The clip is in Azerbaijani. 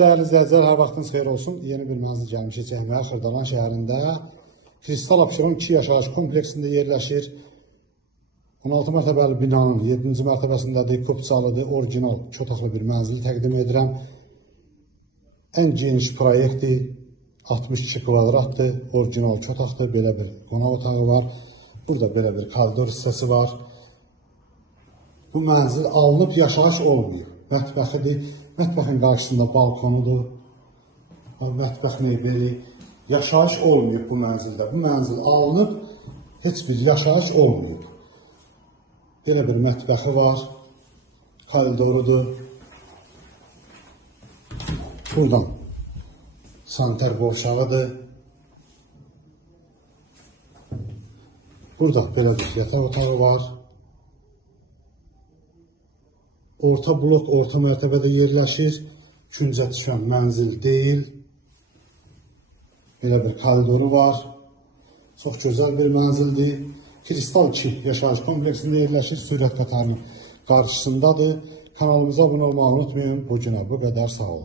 Değerli izləyicilər, hər vaxtınız xeyir olsun. Yeni bir mənzil gəlmişik Cəhmiyə Xırdalan şəhərində. Kristal Abşeron 2 yaşayış kompleksində yerləşir. 16 mərtəbəli binanın 7-ci mərtəbəsindədir, kupçalıdır, orijinal, iki otaqlı bir mənzili təqdim edirəm. Ən geniş proyektdir, 62 kvadratdır, orijinal iki otaqdır, belə bir qonaq otağı var. Burada belə bir koridor hissəsi var. Bu mənzil alınıb yaşayış olmuyor. Mətbəxidir. Mətbəxin qarşısında balkonudur. Mətbəx mebeli. Yaşayış olmuyor bu mənzildə. Bu mənzil alınıb, heç bir yaşayış olmuyor. Belə bir mətbəxi var. Koridorudur. Buradan saniter qovşağıdır. Burada belə bir yataq otağı var. Orta blok, orta mərtəbədə yerləşir. Küncə düşən mənzil deyil. Belə bir koridoru var. Çox gözəl bir mənzildir. Kristal 2 yaşayış kompleksində yerləşir. Sürət qatarının qarşısındadır. Kanalımıza abunə olmağı unutmayın. Bu günə bu qədər, sağ olun.